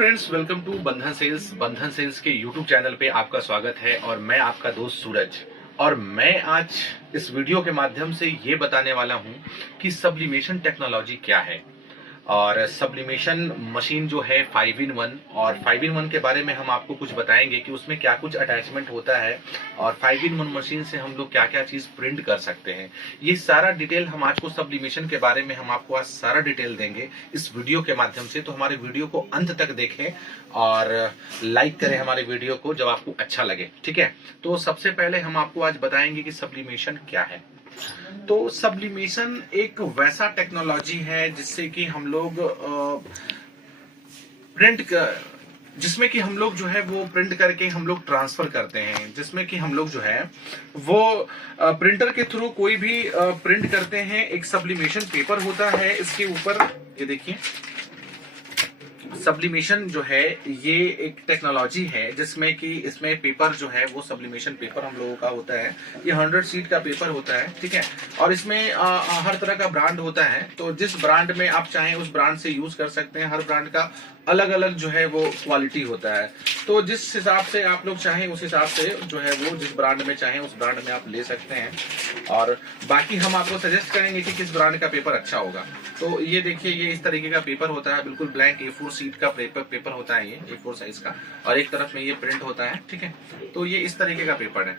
Friends, welcome to बंधन sales. बंधन sales के यूट्यूब चैनल पे आपका स्वागत है और मैं आपका दोस्त सूरज। और मैं आज इस वीडियो के माध्यम से ये बताने वाला हूं कि सब्लिमेशन टेक्नोलॉजी क्या है और सब्लिमेशन मशीन जो है 5-in-1 और 5-in-1 के बारे में हम आपको कुछ बताएंगे कि उसमें क्या कुछ अटैचमेंट होता है और 5-in-1 मशीन से हम लोग क्या क्या चीज प्रिंट कर सकते हैं। ये सारा डिटेल हम आज को सब्लिमेशन के बारे में हम आपको आज सारा डिटेल देंगे इस वीडियो के माध्यम से। तो हमारे वीडियो को अंत तक देखें और लाइक करें हमारे वीडियो को जब आपको अच्छा लगे, ठीक है। तो सबसे पहले हम आपको आज बताएंगे कि सब्लिमेशन क्या है। तो सब्लिमेशन एक वैसा टेक्नोलॉजी है जिससे कि हम लोग जिसमें कि हम लोग जो है वो प्रिंट करके हम लोग ट्रांसफर करते हैं, जिसमें कि हम लोग जो है वो प्रिंटर के थ्रू कोई भी प्रिंट करते हैं। एक सब्लिमेशन पेपर होता है, इसके ऊपर ये देखिए सब्लिमेशन जो है ये एक टेक्नोलॉजी है जिसमें कि इसमें पेपर जो है वो सब्लिमेशन पेपर हम लोगों का होता है। ये 100 शीट का पेपर होता है, ठीक है। और इसमें हर तरह का ब्रांड होता है, तो जिस ब्रांड में आप चाहें उस ब्रांड से यूज कर सकते हैं। हर ब्रांड का अलग अलग जो है वो क्वालिटी होता है, तो जिस हिसाब से आप लोग चाहें उस हिसाब से जो है वो जिस ब्रांड में चाहें उस ब्रांड में आप ले सकते हैं। और बाकी हम आपको सजेस्ट करेंगे कि किस ब्रांड का पेपर अच्छा होगा। तो ये देखिए, ये इस तरीके का पेपर होता है, बिल्कुल ब्लैंक A4 शीट का पेपर होता है, ये A4 साइज का, और एक तरफ में ये प्रिंट होता है, ठीक है। तो ये इस तरीके का पेपर है।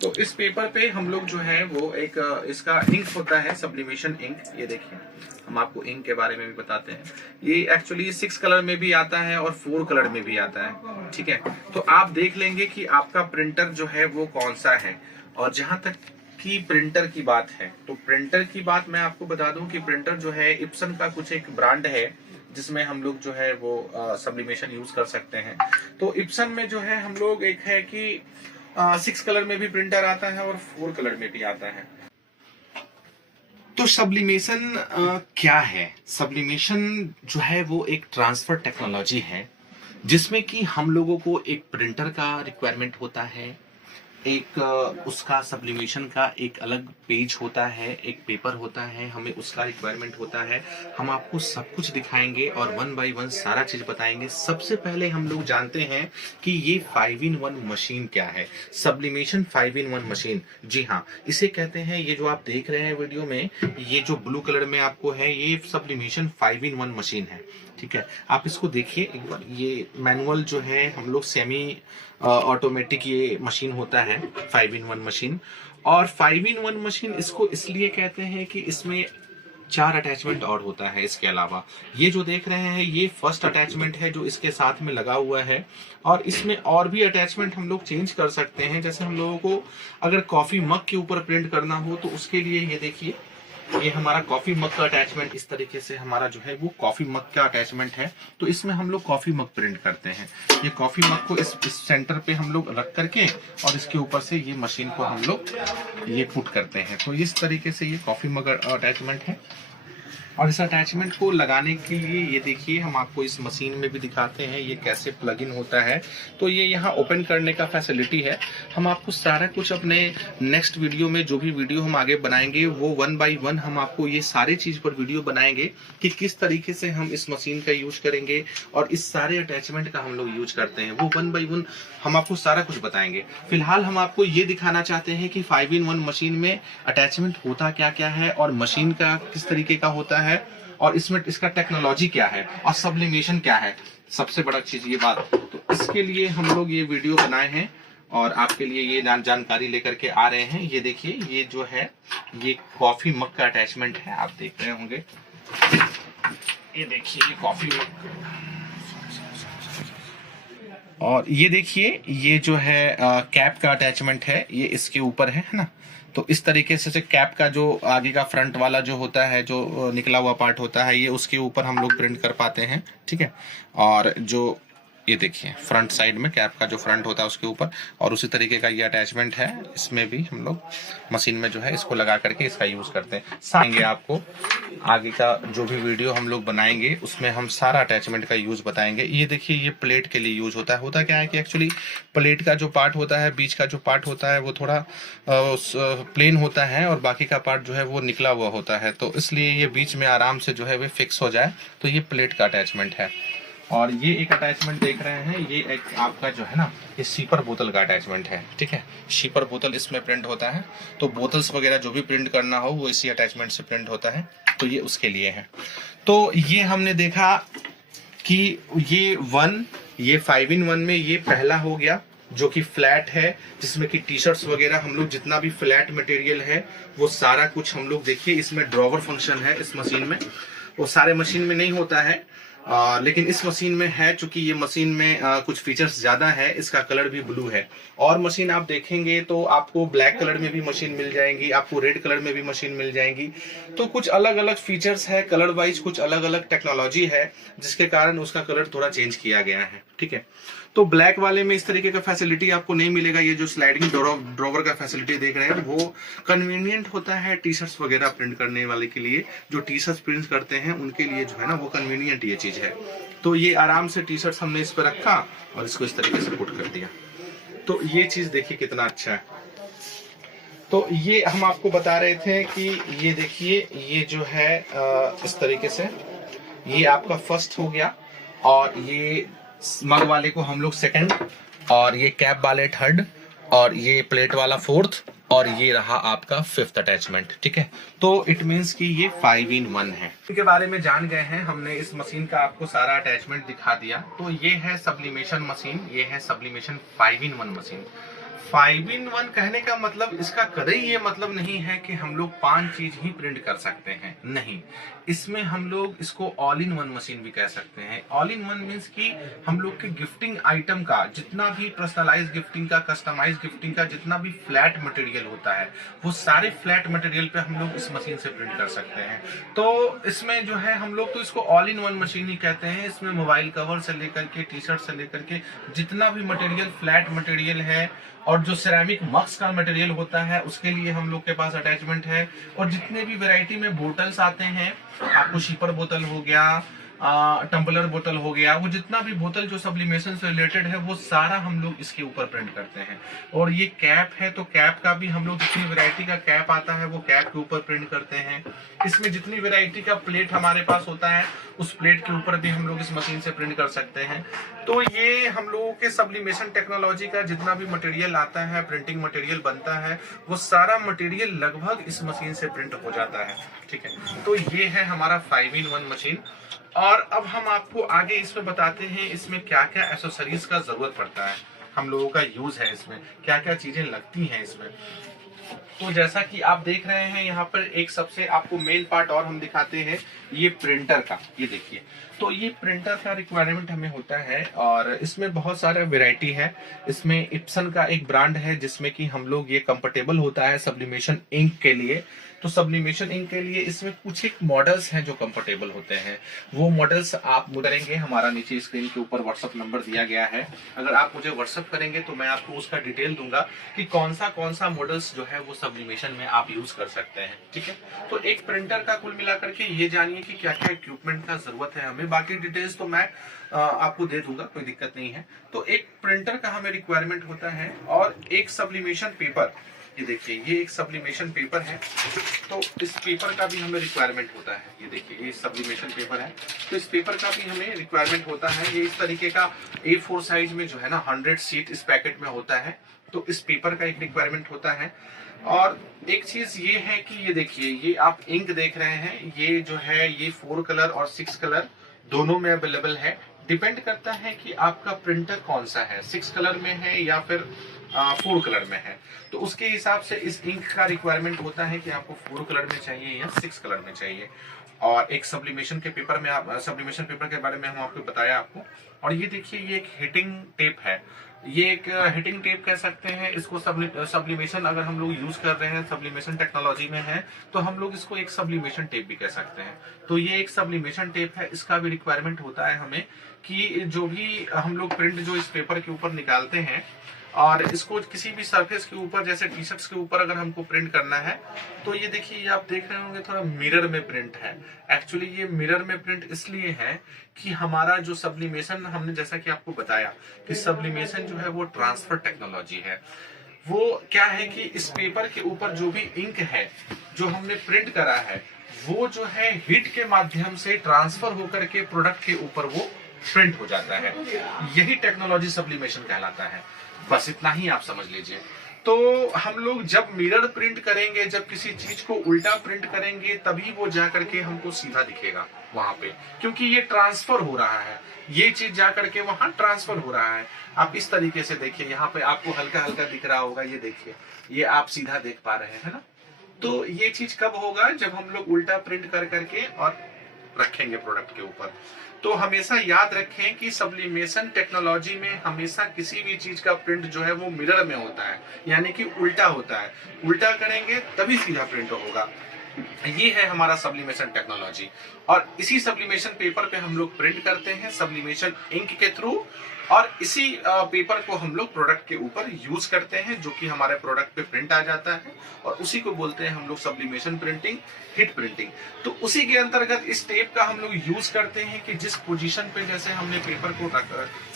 तो इस पेपर पे हम लोग जो है वो एक इसका इंक होता है, सब्लिमेशन इंक। ये देखिए, हम आपको इंक के बारे में भी बताते हैं। ये एक्चुअली 6 कलर में भी आता है और 4 कलर में भी आता है, ठीक है। तो आप देख लेंगे कि आपका प्रिंटर जो है वो कौन सा है। और जहां तक कि प्रिंटर की बात है, तो प्रिंटर की बात मैं आपको बता दूं कि प्रिंटर जो है इप्सन का कुछ एक ब्रांड है जिसमें हम लोग जो है वो सब्लिमेशन यूज कर सकते हैं। तो इप्सन में जो है हम लोग एक है कि 6 कलर में भी प्रिंटर आता है और 4 कलर में भी आता है। तो सब्लिमेशन क्या है? सब्लिमेशन जो है वो एक ट्रांसफर टेक्नोलॉजी है जिसमें कि हम लोगों को एक प्रिंटर का रिक्वायरमेंट होता है, एक उसका सब्लिमेशन का एक अलग पेज होता है, एक पेपर होता है, हमें उसका रिक्वायरमेंट होता है। हम आपको सब कुछ दिखाएंगे और 1 बाय 1 सारा चीज बताएंगे। सबसे पहले हम लोग जानते हैं कि ये 5-in-1 मशीन क्या है। सब्लिमेशन 5-in-1 मशीन, जी हाँ, इसे कहते हैं। ये जो आप देख रहे हैं वीडियो में, ये जो ब्लू कलर में आपको है, ये सब्लिमेशन 5-in-1 मशीन है, ठीक है। आप इसको देखिए एक बार। ये मैनुअल जो है हम लोग सेमी ऑटोमेटिक ये मशीन होता है 5-in-1 मशीन। और 5-in-1 मशीन इसको इसलिए कहते हैं कि इसमें 4 अटैचमेंट और होता है। इसके अलावा ये जो देख रहे हैं ये फर्स्ट अटैचमेंट है जो इसके साथ में लगा हुआ है, और इसमें और भी अटैचमेंट हम लोग चेंज कर सकते हैं। जैसे हम लोगों को अगर कॉफी मग के ऊपर प्रिंट करना हो तो उसके लिए ये देखिए, ये हमारा कॉफी मग का अटैचमेंट इस तरीके से हमारा जो है वो कॉफी मग का अटैचमेंट है। तो इसमें हम लोग कॉफी मग प्रिंट करते हैं। ये कॉफी मग को इस सेंटर पे हम लोग रख करके और इसके ऊपर से ये मशीन को हम लोग ये पुट करते हैं। तो इस तरीके से ये कॉफी मग अटैचमेंट है। और इस अटैचमेंट को लगाने के लिए ये देखिए, हम आपको इस मशीन में भी दिखाते हैं ये कैसे प्लग इन होता है। तो ये यहाँ ओपन करने का फैसिलिटी है। हम आपको सारा कुछ अपने नेक्स्ट वीडियो में, जो भी वीडियो हम आगे बनाएंगे वो 1 बाय 1 हम आपको ये सारे चीज पर वीडियो बनाएंगे कि किस तरीके से हम इस मशीन का यूज करेंगे और इस सारे अटैचमेंट का हम लोग यूज करते हैं, वो 1 बाय 1 हम आपको सारा कुछ बताएंगे। फिलहाल हम आपको ये दिखाना चाहते हैं कि 5-in-1 मशीन में अटैचमेंट होता क्या क्या है और मशीन का किस तरीके का होता है और इसमें इसका टेक्नोलॉजी क्या है और सब्लिमेशन क्या है। सबसे बड़ा चीज ये बात, तो इसके लिए हम लोग ये वीडियो बनाए हैं और आपके लिए ये जानकारी लेकर के आ रहे हैं। ये देखिए, ये जो है ये कॉफी मग का अटैचमेंट है, आप देख रहे होंगे। ये देखिए, ये कॉफी मग, और ये देखिए ये जो है कैप का अटैचमेंट है, ये इसके ऊपर है ना। तो इस तरीके से कैप का जो आगे का फ्रंट वाला जो होता है, जो निकला हुआ पार्ट होता है, ये उसके ऊपर हम लोग प्रिंट कर पाते हैं, ठीक है। और जो ये देखिए फ्रंट साइड में कैप का जो फ्रंट होता है उसके ऊपर, और उसी तरीके का ये अटैचमेंट है। इसमें भी हम लोग मशीन में जो है इसको लगा करके इसका यूज करते हैं। सारेंगे आपको आगे का जो भी वीडियो हम लोग बनाएंगे उसमें हम सारा अटैचमेंट का यूज बताएंगे। ये देखिए, ये प्लेट के लिए यूज होता है। होता क्या है कि एक्चुअली प्लेट का जो पार्ट होता है, बीच का जो पार्ट होता है वो थोड़ा प्लेन होता है और बाकी का पार्ट जो है वो निकला हुआ होता है। तो इसलिए ये बीच में आराम से जो है वो फिक्स हो जाए, तो ये प्लेट का अटैचमेंट है। और ये एक अटैचमेंट देख रहे हैं, ये एक आपका जो है ना, ये शीपर बोतल का अटैचमेंट है, ठीक है। शीपर बोतल इसमें प्रिंट होता है, तो बोतल्स वगैरह जो भी प्रिंट करना हो वो इसी अटैचमेंट से प्रिंट होता है, तो ये उसके लिए है। तो ये हमने देखा कि ये 5-in-1 में ये पहला हो गया जो कि फ्लैट है, जिसमें कि टी शर्ट्स वगैरह हम लोग जितना भी फ्लैट मटेरियल है वो सारा कुछ हम लोग देखिए, इसमें ड्रॉवर फंक्शन है इस मशीन में, वो सारे मशीन में नहीं होता है, लेकिन इस मशीन में है। चूंकि ये मशीन में कुछ फीचर्स ज्यादा है, इसका कलर भी ब्लू है। और मशीन आप देखेंगे तो आपको ब्लैक कलर में भी मशीन मिल जाएंगी, आपको रेड कलर में भी मशीन मिल जाएंगी। तो कुछ अलग अलग फीचर्स है, कलर वाइज कुछ अलग अलग टेक्नोलॉजी है, जिसके कारण उसका कलर थोड़ा चेंज किया गया है, ठीक है। तो ब्लैक वाले में इस तरीके का फैसिलिटी आपको नहीं मिलेगा। ये जो स्लाइडिंग ड्रॉवर का फैसिलिटी देख रहे हैं वो कन्वीनियंट होता है टी शर्ट्स वगैरह प्रिंट करने वाले के लिए, जो टी शर्ट्स प्रिंट करते हैं उनके लिए जो है ना वो कन्वीनियंट ये चीज है। तो ये आराम से टी शर्ट्स हमने इस पर रखा और इसको इस तरीके से पुट कर दिया, तो ये चीज देखिए कितना अच्छा है। तो ये हम आपको बता रहे थे कि ये देखिए, ये जो है इस तरीके से ये आपका फर्स्ट हो गया, और ये मग वाले को हम लोग सेकंड, और ये कैप वाले थर्ड, और ये प्लेट वाला फोर्थ, और ये रहा आपका फिफ्थ अटैचमेंट, ठीक है। तो इट मींस कि ये 5-in-1 है। इनके बारे में जान गए हैं हमने, इस मशीन का आपको सारा अटैचमेंट दिखा दिया। तो ये है सब्लिमेशन मशीन, ये है सब्लिमेशन 5-in-1 मशीन। 5-in-1 कहने का मतलब इसका कदई ये मतलब नहीं है कि हम लोग 5 चीज ही प्रिंट कर सकते हैं, नहीं। इसमें हम लोग इसको ऑल इन वन मशीन भी कह सकते हैं। ऑल इन वन मीन्स कि हम लोग के गिफ्टिंग आइटम का जितना भी पर्सनलाइज गिफ्टिंग का, कस्टमाइज गिफ्टिंग का जितना भी फ्लैट मटेरियल होता है, वो सारे फ्लैट मटेरियल पे हम लोग इस मशीन से प्रिंट कर सकते हैं। तो इसमें जो है हम लोग तो इसको ऑल इन वन मशीन ही कहते हैं। इसमें मोबाइल कवर से लेकर के टी शर्ट से लेकर के जितना भी मटेरियल फ्लैट मटेरियल है, और जो सिरेमिक मग्स का मटेरियल होता है उसके लिए हम लोग के पास अटैचमेंट है। और जितने भी वैरायटी में बोतल्स आते हैं, आपको शीपर बोतल हो गया, टम्बलर बोतल हो गया, वो जितना भी बोतल जो सब्लिमेशन से रिलेटेड है वो सारा हम लोग इसके ऊपर प्रिंट करते हैं। और ये कैप है, तो कैप का भी हम लोग जितनी वैरायटी का कैप आता है वो कैप के ऊपर प्रिंट करते हैं। इसमें जितनी वैरायटी का प्लेट हमारे पास होता है उस प्लेट के ऊपर भी हम लोग इस मशीन से प्रिंट कर सकते हैं। तो ये हम लोगों के सब्लिमेशन टेक्नोलॉजी का जितना भी मटेरियल आता है, प्रिंटिंग मटेरियल बनता है, वो सारा मटेरियल लगभग इस मशीन से प्रिंट हो जाता है, ठीक है। तो ये है हमारा 5-in-1 मशीन। और अब हम आपको आगे इसमें बताते हैं इसमें क्या क्या एसेसरीज का जरूरत पड़ता है, हम लोगों का यूज है, इसमें क्या क्या चीजें लगती हैं इसमें। तो जैसा कि आप देख रहे हैं यहाँ पर एक सबसे आपको मेन पार्ट और हम दिखाते हैं, ये प्रिंटर का। ये देखिए, तो ये प्रिंटर का रिक्वायरमेंट हमें होता है, और इसमें बहुत सारे वैरायटी है। इसमें इप्सन का एक ब्रांड है जिसमें कि हम लोग ये कंफर्टेबल होता है सब्लिमेशन इंक के लिए। तो सब्लिमेशन इंक के लिए इसमें कुछ एक मॉडल्स हैं जो कंफर्टेबल होते हैं। वो मॉडल्स आप करेंगे, हमारा नीचे स्क्रीन के ऊपर व्हाट्सअप नंबर दिया गया है। अगर आप मुझे व्हाट्सअप करेंगे तो मैं आपको उसका डिटेल दूंगा कि कौन सा मॉडल्स जो है वो सब्लिमेशन में आप यूज कर सकते हैं, ठीक है। तो एक प्रिंटर का कुल मिलाकर के ये जानिए कि क्या क्या इक्विपमेंट का जरूरत है हमें। बाकी डिटेल्स तो मैं आपको दे दूंगा, कोई दिक्कत नहीं है। तो एक प्रिंटर का हमें रिक्वायरमेंट होता है, और एक सब्लिमेशन पेपर। ये देखिए, ये एक सब्लिमेशन पेपर है, तो इस पेपर का भी हमें रिक्वायरमेंट होता है। ये देखिए, ये सब्लिमेशन पेपर है, तो इस पेपर का भी हमें रिक्वायरमेंट होता है। ये इस तरीके का A4 साइज में जो है ना 100 शीट इस पैकेट में होता है, तो इस पेपर का एक रिक्वायरमेंट होता है। और एक चीज ये है कि ये देखिए, ये आप इंक देख रहे हैं, ये जो है ये 4 कलर और 6 कलर दोनों में अवेलेबल है। डिपेंड करता है कि आपका प्रिंटर कौन सा है, 6 कलर में है या फिर 4 कलर में है। तो उसके हिसाब से इस इंक का रिक्वायरमेंट होता है कि आपको 4 कलर में चाहिए या 6 कलर में चाहिए। और एक सब्लिमेशन के पेपर में, आप सब्लिमेशन पेपर के बारे में हम आपको बताया आपको। और ये देखिए, ये एक हिटिंग टेप है, ये एक हिटिंग टेप कह सकते हैं इसको। सब्लिमेशन अगर हम लोग यूज कर रहे हैं, सब्लिमेशन टेक्नोलॉजी में है, तो हम लोग इसको एक सब्लिमेशन टेप भी कह सकते हैं। तो ये एक सब्लिमेशन टेप है, इसका भी रिक्वायरमेंट होता है हमें कि जो भी हम लोग प्रिंट जो इस पेपर के ऊपर निकालते हैं, और इसको किसी भी सरफेस के ऊपर, जैसे टी शर्ट्स के ऊपर अगर हमको प्रिंट करना है, तो ये देखिए, ये आप देख रहे होंगे थोड़ा मिरर में प्रिंट है। एक्चुअली ये मिरर में प्रिंट इसलिए है कि हमारा जो सब्लिमेशन, हमने जैसा कि आपको बताया कि सब्लिमेशन जो है वो ट्रांसफर टेक्नोलॉजी है। वो क्या है कि इस पेपर के ऊपर जो भी इंक है जो हमने प्रिंट करा है, वो जो है हीट के माध्यम से ट्रांसफर होकर के प्रोडक्ट के ऊपर वो प्रिंट हो जाता है। यही टेक्नोलॉजी सब्लिमेशन कहलाता है। बस इतना ही आप समझ लीजिए। तो हम लोग जब मिरर प्रिंट करेंगे, जब किसी चीज को उल्टा प्रिंट करेंगे, तभी वो जा करके हमको सीधा दिखेगा वहां पे, क्योंकि ये ट्रांसफर हो रहा है, ये चीज जा करके वहां ट्रांसफर हो रहा है। आप इस तरीके से देखिए, यहाँ पे आपको हल्का हल्का दिख रहा होगा, ये देखिए, ये आप सीधा देख पा रहे हैं ना। तो ये चीज कब होगा? जब हम लोग उल्टा प्रिंट कर करके और रखेंगे प्रोडक्ट के ऊपर। तो हमेशा याद रखें कि सब्लिमेशन टेक्नोलॉजी में हमेशा किसी भी चीज का प्रिंट जो है वो मिरर में होता है, यानी कि उल्टा होता है। उल्टा करेंगे तभी सीधा प्रिंट होगा। ये है हमारा सब्लिमेशन टेक्नोलॉजी। और इसी सब्लिमेशन पेपर पे हम लोग प्रिंट करते हैं सब्लिमेशन इंक के थ्रू, और इसी पेपर को हम लोग प्रोडक्ट के ऊपर यूज करते हैं, जो कि हमारे प्रोडक्ट पे प्रिंट आ जाता है, और उसी को बोलते हैं हम लोग सब्लिमेशन प्रिंटिंग, हिट प्रिंटिंग। तो उसी के अंतर्गत इस टेप का हम लोग यूज करते हैं कि जिस पोजीशन पे जैसे हमने पेपर को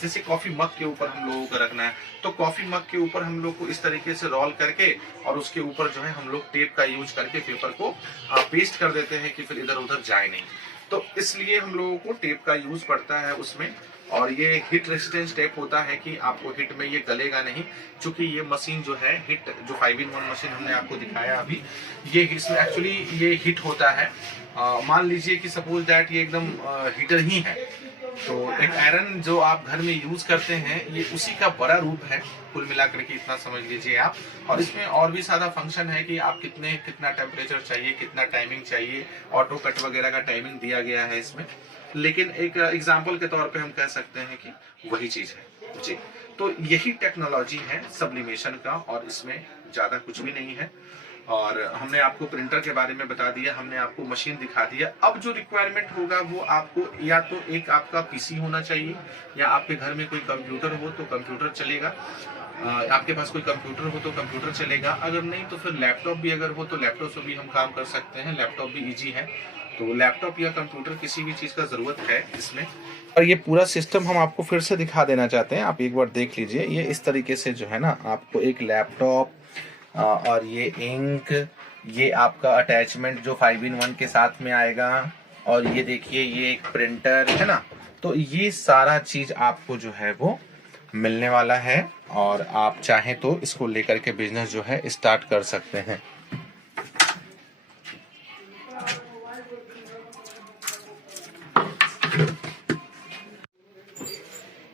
जैसे कॉफी मग के ऊपर हम लोगों को रखना है, तो कॉफी मग के ऊपर हम लोग को इस तरीके से रोल करके और उसके ऊपर जो है हम लोग टेप का यूज करके पेपर को पेस्ट कर देते हैं कि फिर इधर उधर जाए नहीं। तो इसलिए हम लोगों को टेप का यूज पड़ता है उसमें। और ये हिट रेजिस्टेंस टेप होता है कि आपको हिट में ये गलेगा नहीं, क्योंकि ये मशीन जो है हिट, जो 5-in-1 मशीन हमने आपको दिखाया अभी, ये इसमें एक्चुअली ये हिट होता है। मान लीजिए कि सपोज दैट ये एकदम हीटर ही है, तो एक आयरन जो आप घर में यूज करते हैं, ये उसी का बड़ा रूप है कुल मिलाकर के, इतना समझ लीजिए आप। और इसमें और भी सारा फंक्शन है कि आप कितना टेम्परेचर चाहिए, कितना टाइमिंग चाहिए, ऑटो कट वगैरह का टाइमिंग दिया गया है इसमें। लेकिन एक एग्जाम्पल के तौर पे हम कह सकते हैं कि वही चीज है जी। तो यही टेक्नोलॉजी है सब्लिमेशन का, और इसमें ज्यादा कुछ भी नहीं है। और हमने आपको प्रिंटर के बारे में बता दिया, हमने आपको मशीन दिखा दिया। अब जो रिक्वायरमेंट होगा वो आपको, या तो एक आपका पीसी होना चाहिए, या आपके घर में कोई कंप्यूटर हो तो कंप्यूटर चलेगा, आपके पास कोई कंप्यूटर हो तो कंप्यूटर चलेगा। अगर नहीं तो फिर लैपटॉप भी अगर हो तो लैपटॉप से भी हम काम कर सकते हैं, लैपटॉप भी इजी है। तो लैपटॉप या कंप्यूटर किसी भी चीज का जरूरत है इसमें। और ये पूरा सिस्टम हम आपको फिर से दिखा देना चाहते हैं, आप एक बार देख लीजिए। ये इस तरीके से जो है ना, आपको एक लैपटॉप और ये इंक, ये आपका अटैचमेंट जो 5-in-1 के साथ में आएगा, और ये देखिए ये एक प्रिंटर है ना। तो ये सारा चीज आपको जो है वो मिलने वाला है, और आप चाहें तो इसको लेकर के बिजनेस जो है स्टार्ट कर सकते हैं।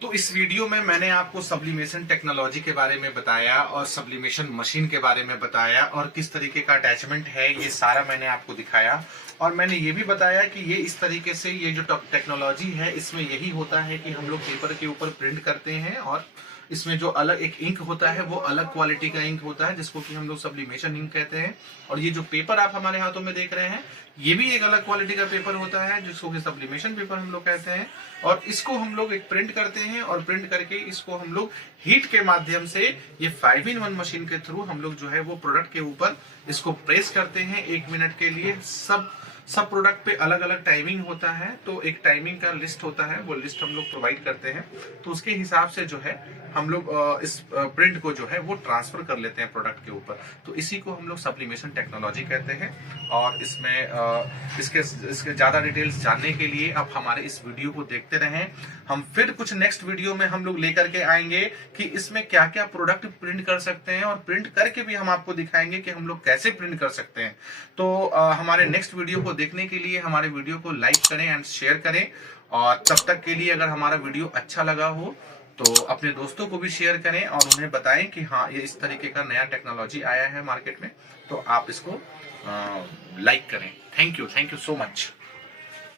तो इस वीडियो में मैंने आपको सब्लिमेशन टेक्नोलॉजी के बारे में बताया, और सब्लिमेशन मशीन के बारे में बताया, और किस तरीके का अटैचमेंट है, ये सारा मैंने आपको दिखाया। और मैंने ये भी बताया कि ये इस तरीके से, ये जो टेक्नोलॉजी है इसमें यही होता है कि हम लोग पेपर के ऊपर प्रिंट करते हैं, और इसमें जो अलग एक इंक होता है वो अलग क्वालिटी का इंक होता है, जिसको कि हम लोग सब्लिमेशन इंक कहते हैं। और ये जो पेपर आप हमारे हाथों में देख रहे हैं, ये भी एक अलग क्वालिटी का पेपर होता है, जिसको कि सब्लिमेशन पेपर हम लोग कहते हैं। और इसको हम लोग एक प्रिंट करते हैं, और प्रिंट करके इसको हम लोग हीट के माध्यम से, ये 5-in-1 मशीन के थ्रू हम लोग जो है वो प्रोडक्ट के ऊपर इसको प्रेस करते हैं 1 मिनट के लिए। सब प्रोडक्ट पे अलग अलग टाइमिंग होता है, तो एक टाइमिंग का लिस्ट होता है, वो लिस्ट हम लोग प्रोवाइड करते हैं। तो उसके हिसाब से जो है हम लोग इस प्रिंट को जो है वो ट्रांसफर कर लेते हैं प्रोडक्ट के ऊपर। तो इसी को हम लोग सब्लिमेशन टेक्नोलॉजी कहते हैं। और इसमें इसके ज्यादा डिटेल्स जानने के लिए आप हमारे इस वीडियो को देखते रहें। हम फिर कुछ नेक्स्ट वीडियो में हम लोग लेकर के आएंगे कि इसमें क्या क्या प्रोडक्ट प्रिंट कर सकते हैं, और प्रिंट करके भी हम आपको दिखाएंगे कि हम लोग कैसे प्रिंट कर सकते हैं। तो हमारे नेक्स्ट वीडियो को देखने के लिए हमारे वीडियो को लाइक करें एंड शेयर करें। और तब तक के लिए अगर हमारा वीडियो अच्छा लगा हो तो अपने दोस्तों को भी शेयर करें, और उन्हें बताएं कि हाँ, ये इस तरीके का नया टेक्नोलॉजी आया है मार्केट में, तो आप इसको लाइक करें। Thank you so much.